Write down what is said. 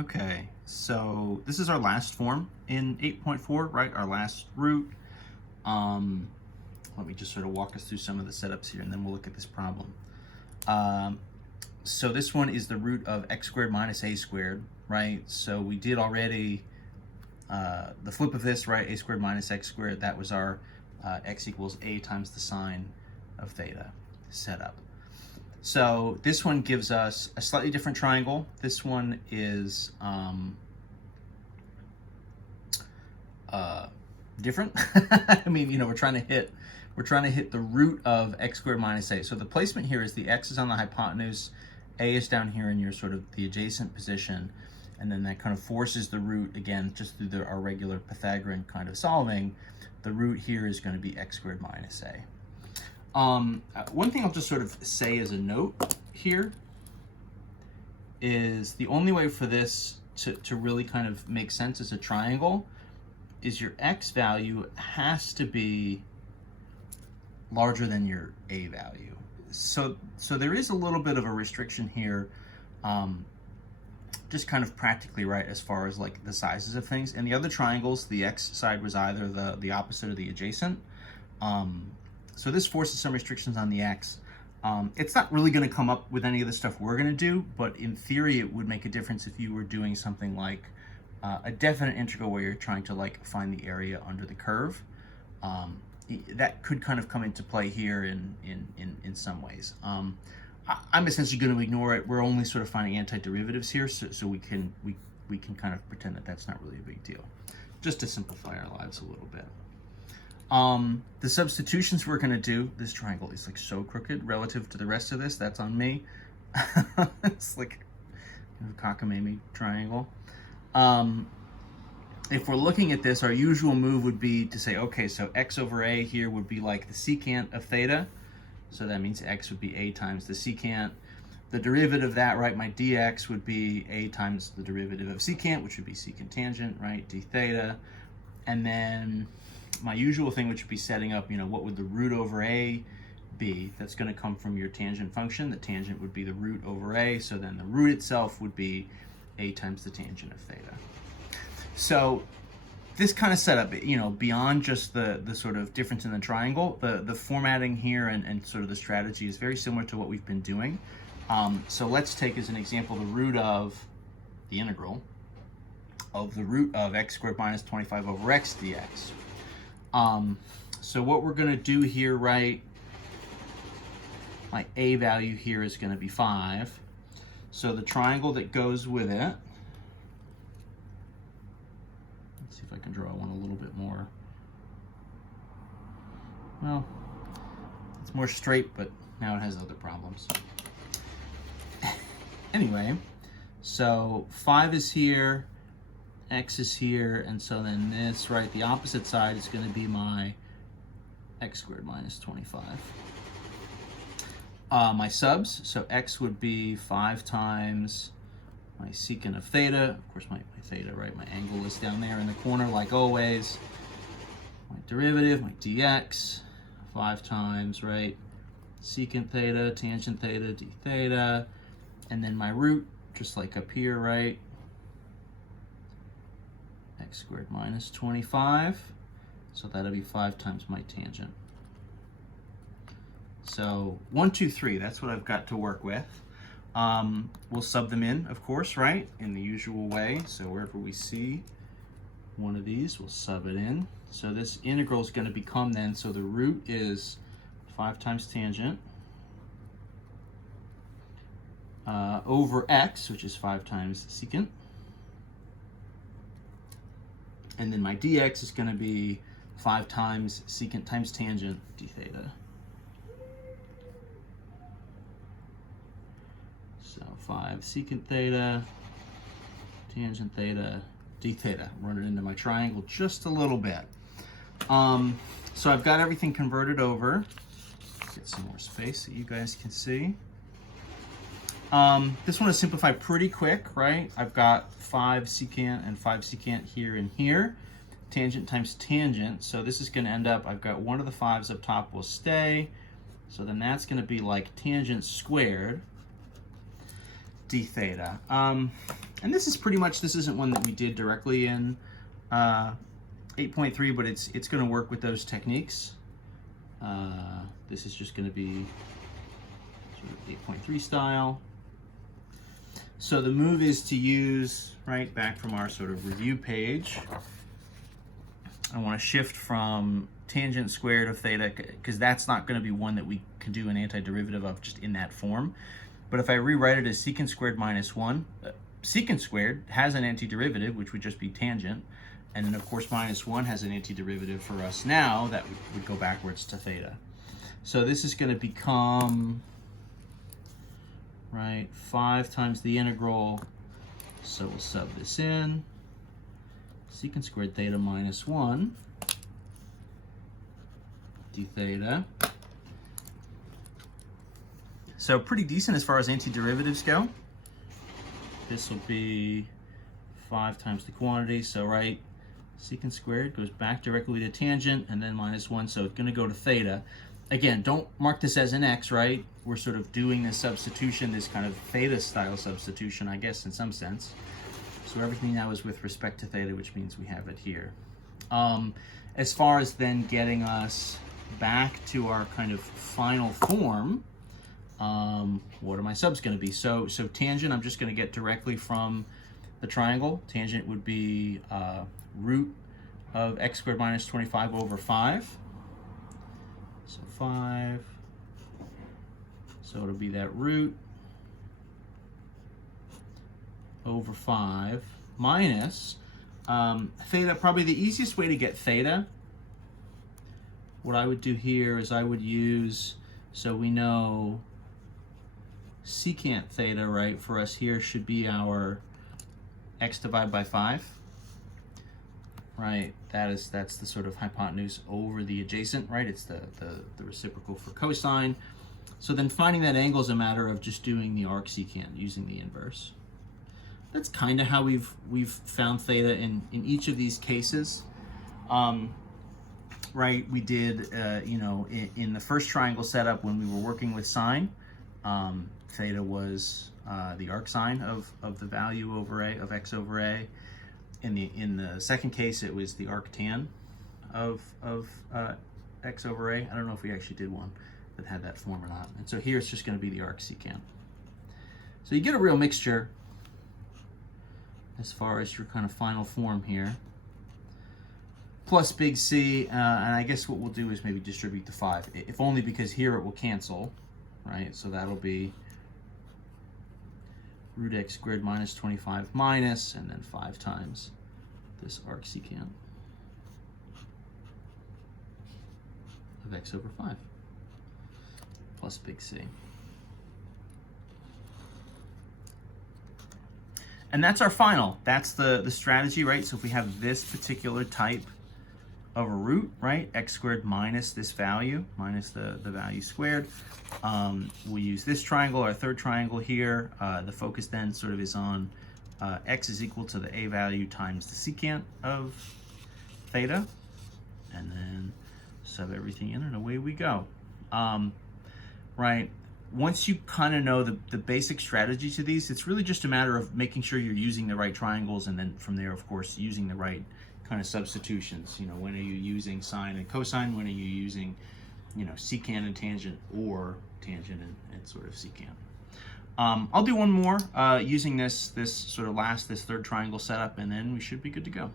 Okay, so this is our last form in 8.4, right? Our last root. Let me just sort of walk us through some of the setups here, and then we'll look at this problem. So this one is the root of x squared minus a squared, right? So we did already the flip of this, right? A squared minus x squared. That was our x equals a times the sine of theta setup. So this one gives us a slightly different triangle. This one is different. I mean, you know, we're trying to hit the root of x squared minus a. So the placement here is the x is on the hypotenuse, a is down here in your sort of the adjacent position, and then that kind of forces the root again just through our regular Pythagorean kind of solving. The root here is going to be x squared minus a. One thing I'll just sort of say as a note here is the only way for this to really kind of make sense as a triangle is your x value has to be larger than your a value. So there is a little bit of a restriction here, just kind of practically, right, as far as like the sizes of things. In the other triangles, the x side was either the opposite or the adjacent. So this forces some restrictions on the x. It's not really going to come up with any of the stuff we're going to do, but in theory it would make a difference if you were doing something like a definite integral where you're trying to like find the area under the curve. That could kind of come into play here in some ways. I'm essentially going to ignore it. We're only sort of finding antiderivatives here, so we can kind of pretend that that's not really a big deal, just to simplify our lives a little bit. The substitutions we're going to do, this triangle is like so crooked relative to the rest of this. That's on me. It's like a cockamamie triangle. If we're looking at this, our usual move would be to say, okay, so x over a here would be like the secant of theta. So that means x would be a times the secant. The derivative of that, right, my dx would be a times the derivative of secant, which would be secant tangent, right, d theta. And then my usual thing, which would be setting up, you know, what would the root over a be? That's going to come from your tangent function. The tangent would be the root over a, so then the root itself would be a times the tangent of theta. So this kind of setup, you know, beyond just the sort of difference in the triangle, the formatting here and sort of the strategy is very similar to what we've been doing. So let's take as an example the root of the integral of the root of x squared minus 25 over x dx. So what we're going to do here, right, my a value here is going to be 5. So the triangle that goes with it, let's see if I can draw one a little bit more, well, it's more straight, but now it has other problems. Anyway, so 5 is here, x is here, and so then this, right, the opposite side is going to be my x squared minus 25. My subs, so x would be 5 times my secant of theta. Of course, my theta, right, my angle is down there in the corner like always. My derivative, my dx, 5 times, right, secant theta, tangent theta, d theta, and then my root, just like up here, right, x squared minus 25, so that'll be 5 times my tangent. So 1, 2, 3, that's what I've got to work with. We'll sub them in, of course, right, in the usual way. So wherever we see one of these, we'll sub it in. So this integral is going to become then, so the root is 5 times tangent over x, which is 5 times secant. And then my dx is going to be 5 times secant times tangent d theta. So 5 secant theta, tangent theta, d theta. Run it into my triangle just a little bit. So I've got everything converted over. Get some more space so you guys can see. This one is simplified pretty quick, right? I've got 5 secant and 5 secant here and here. Tangent times tangent. So this is going to end up, I've got one of the 5's up top will stay. So then that's going to be like tangent squared d theta. And this is pretty much, this isn't one that we did directly in 8.3, but it's going to work with those techniques. This is just going to be sort of 8.3 style. So the move is to use, right, back from our sort of review page, I want to shift from tangent squared of theta, because that's not going to be one that we can do an antiderivative of just in that form. But if I rewrite it as secant squared minus 1, secant squared has an antiderivative, which would just be tangent. And then, of course, minus 1 has an antiderivative for us now that would go backwards to theta. So this is going to become, right, 5 times the integral. So we'll sub this in. Secant squared theta minus 1 d theta. So pretty decent as far as antiderivatives go. This will be 5 times the quantity. So, right, secant squared goes back directly to tangent, and then minus 1, so it's going to go to theta. Again, don't mark this as an x, right? We're sort of doing this substitution, this kind of theta-style substitution, I guess, in some sense. So everything now is with respect to theta, which means we have it here. As far as then getting us back to our kind of final form, what are my subs going to be? So tangent, I'm just going to get directly from the triangle. Tangent would be root of x squared minus 25 over 5. So 5. So it'll be that root over 5 minus theta. Probably the easiest way to get theta, what I would do here is I would use, so we know secant theta, right, for us here should be our x divided by 5. Right, that's the sort of hypotenuse over the adjacent, right? It's the reciprocal for cosine. So then finding that angle is a matter of just doing the arc secant using the inverse. That's kind of how we've found theta in each of these cases. Right, we did, you know, in the first triangle setup when we were working with sine, theta was the arc sine of the value over a, of x over a. In the second case, it was the arc tan of x over a. I don't know if we actually did one that had that form or not. And so here it's just going to be the arc secant. So you get a real mixture as far as your kind of final form here. Plus big C, and I guess what we'll do is maybe distribute the 5, if only because here it will cancel, right? So that'll be root x squared minus 25 minus, and then 5 times this arc secant of x over 5 plus big C. And that's our final. That's the strategy, right? So if we have this particular type of a root, right, x squared minus this value, minus the value squared, we use this triangle, our third triangle here. The focus then sort of is on x is equal to the a value times the secant of theta, and then sub everything in, and away we go. Right, once you kind of know the basic strategy to these, it's really just a matter of making sure you're using the right triangles, and then from there, of course, using the right kind of substitutions. You know, when are you using sine and cosine? When are you using, you know, secant and tangent, or tangent and sort of secant? I'll do one more using this third triangle setup, and then we should be good to go.